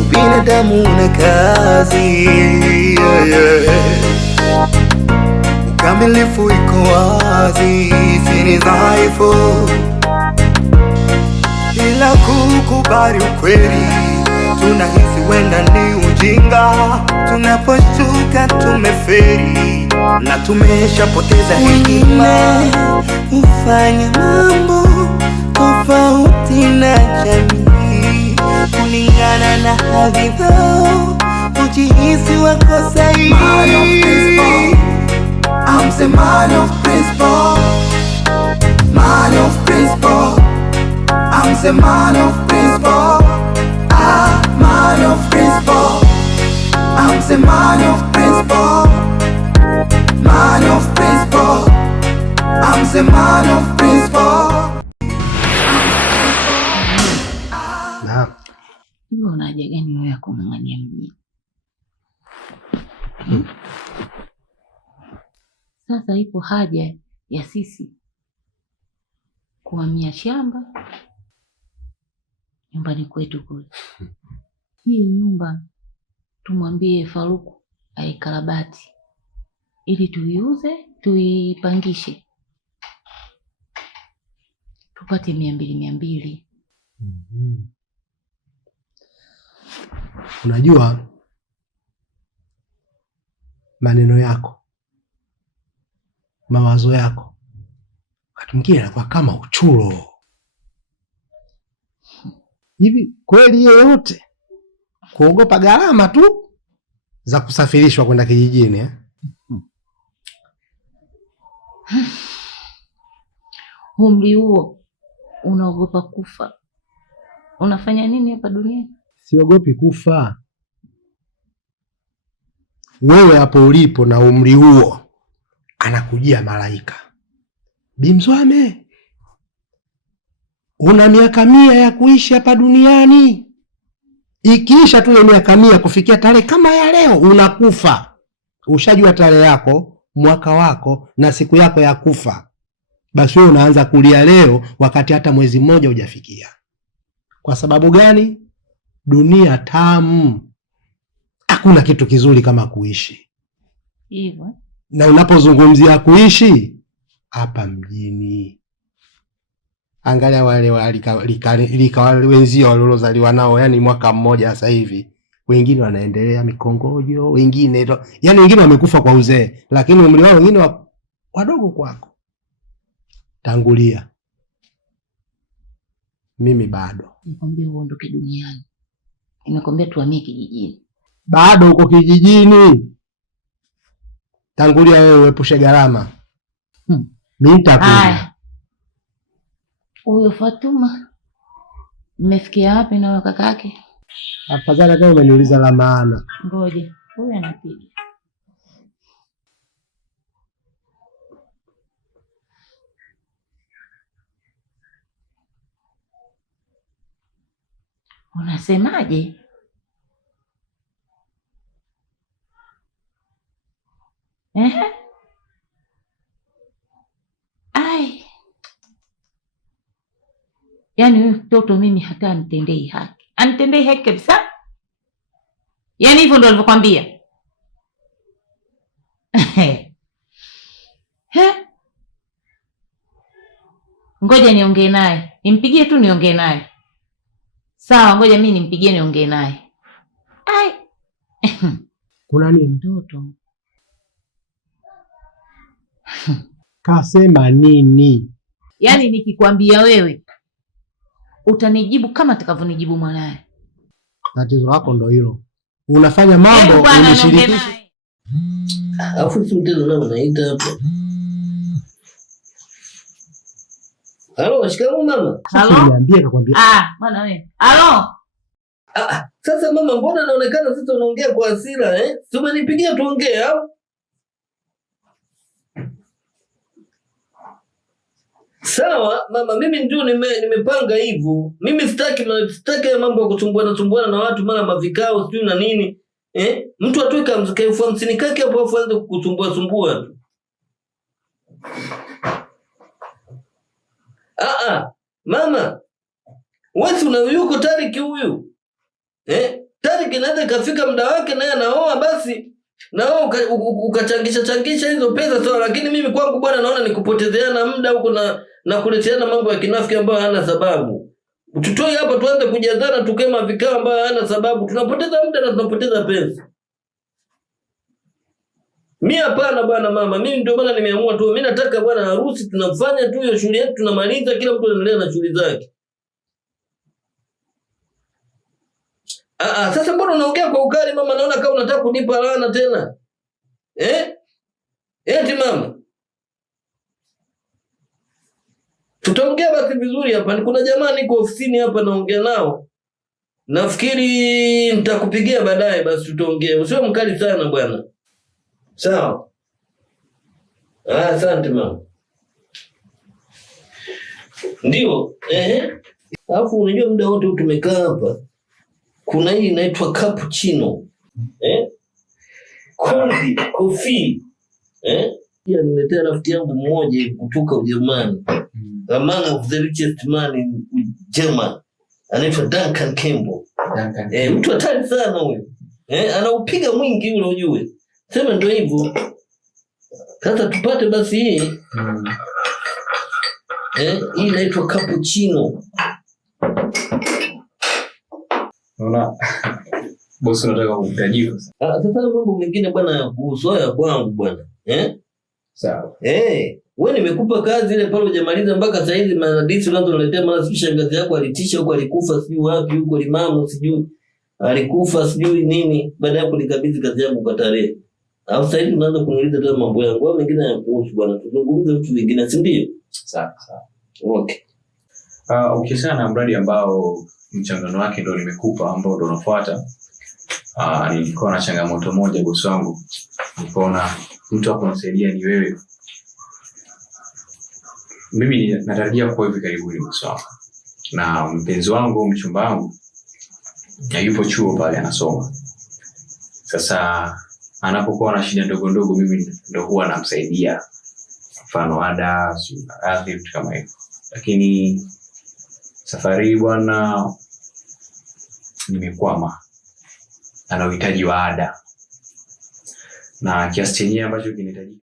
Ubinadamu una kazi, ukamilifu iko wazi, sini dhaifu bila kukubali ukweli. Tunahisi wenda ni ujinga, tunaposhuka tumeferi na tumeshapoteza hekima. Ufanya mambo tofauti na jamii kulingana na hadhi zao, ujihisi wako sahihi. Man of principle, I'm the man of principle. Man of principle, I'm the man of principle. Man of principle, I'm the man of principle. Man of principle, I'm the man of principle. Hiyo una haja gani wewe ya kung'ang'ania mjini? Sasa ipo haja ya sisi kuhamia shamba nyumbani kwetu kule. Hii nyumba tumwambie Faruku aikarabati ili tuiuze, tuipangishe, tupate 200. Unajua maneno yako, mawazo yako wakati mwingine yanakuwa kama uchulo hivi. Kweli yoyote kuogopa gharama tu za kusafirishwa kwenda kijijini eh? Umri huo unaogopa kufa? Unafanya nini hapa duniani? Siogopi kufa. Wewe hapo ulipo na umri huo anakujia malaika, Bimzwame, una miaka 100 ya kuishi hapa duniani. Ikiisha tu ile miaka 100 kufikia tarehe kama ya leo unakufa. Ushajua tarehe yako, mwaka wako na siku yako ya kufa. Basi wewe unaanza kulia leo wakati hata mwezi mmoja hujafikia. Kwa sababu gani? Dunia tamu. Hakuna kitu kizuri kama kuishi. Hivyo. Na unapozungumzia kuishi hapa mjini, angalia wale wale wenzio waliozaliwa nao, yani mwaka mmoja sasa hivi, wengine wanaendelea mikongojo, wengine yani wengine wamekufa kwa uzee, lakini umri wao wengine wadogo kwako. Tangulia. Mimi bado. Nikwambia uondoke duniani. Nimekwambia tuhamie kijijini. Bado uko kijijini. Tangulia wewe, uepushe gharama. Mimi nitakuja. Huyo Fatuma mmefikia wapi na kaka yake? Afadhali kama umeniuliza la maana. Ngoja, huyu anapiga. Unasemaje? Ai. Yaani huyu mtoto mimi hata anitendei haki. Anitendei haki kabisa. Yaani hivyo ndio alivyokuambia. Ngoja niongee naye. Nimpigie tu niongee naye. Sawa, ngoja mimi nimpigie niongee naye. Ai. Kuna nini mtoto? Kasema nini? Yaani nikikwambia wewe utanijibu kama atakavyonijibu mwanae. Tatizo lako ndo hilo. Unafanya mambo unishirikisha. Afu mtendo na unaita hapo. Halo, shikamoo mama. Halo? Niambie kakwambia. Bwana wewe. Halo? Sasa mama, mbona inaonekana sasa unaongea kwa hasira eh? Tumenipigia tuongee au? Sawa mama, mimi ndio nimepanga hivyo. Mimi sitaki mambo ya kusumbuana na watu, mara mavikao sijui na nini. Mtu atoe elfu 50 kake hapo afu aanze kukusumbua sumbua tu. Mama, wewe yuko Tariki huyu. Tariki naweza kafika muda wake naye anaoa basi. Na wewe ukachangisha hizo pesa sawa, lakini mimi kwangu bwana naona nikupotezeana muda huko na kuleteana mambo ya kinafiki ambayo hana sababu. Tutoe hapa tuanze kujadhana tukema vikao ambayo hana sababu. Tunapoteza muda na tunapoteza pesa. Mimi hapana bwana mama, mimi ndio maana nimeamua tu. Mimi nataka bwana harusi tunafanya tu hiyo shughuli yetu tunamaliza, kila mtu anaendelea na shughuli zake. Sasa mbona unaongea kwa ukali mama, naona kama unataka kunipa laana tena. Eti mama. Tutaongea basi vizuri hapa. Kuna jamaa niko ofisini hapa naongea nao. Nafikiri nitakupigia baadaye basi tutaongea. Usiwe mkali sana bwana. Sawa. Asante mama. Ndio, alafu unajua muda wote tumekaa hapa. Kuna hii inaitwa cappuccino. Coffee. Pia niletea rafiki yangu mmoja kutoka Ujerumani. A man of the richest man in Germany. Anaitwa Duncan Campbell. Mtu hatari sana huyo. Anaupiga mwingi ule ujue. Sema ndio hivyo. Sasa tupate basi hii. Hii inaitwa cappuccino. Unaona? Bosi unataka kumtajika sasa. Sasa mambo mengine bwana kuhusu kwangu bwana. Sawa. Wewe nimekupa kazi ile pale hujamaliza mpaka sasa hivi manadisi unazoniletea, mara si shangazi yako alitisha huko, alikufa sijui wapi huko Limamu sijui. Alikufa sijui nini, baada ya kunikabidhi kazi yangu kwa tarehe. Au sasa hivi unaanza kuniuliza tena mambo yangu. Wao mengine hayakuhusu bwana. Tuzungumze vitu vingine, si ndio? Sawa. Okay. Ukisema na mradi ambao mchangano wake ndio nimekupa ambao ndio unafuata. Nilikuwa na changamoto moja bosi wangu. Nikaona mtu wa kunisaidia ni wewe. Mimi natarajia kwa hivi karibuni bosi wangu. Na mpenzi wangu, mchumba wangu yupo chuo pale anasoma. Sasa anapokuwa na shida ndogo ndogo mimi ndio huwa namsaidia. Mfano ada, vitu kama hivyo. Lakini safari bwana nimekwama. Ana uhitaji wa ada. Na kiasi chenye ambacho kinahitaji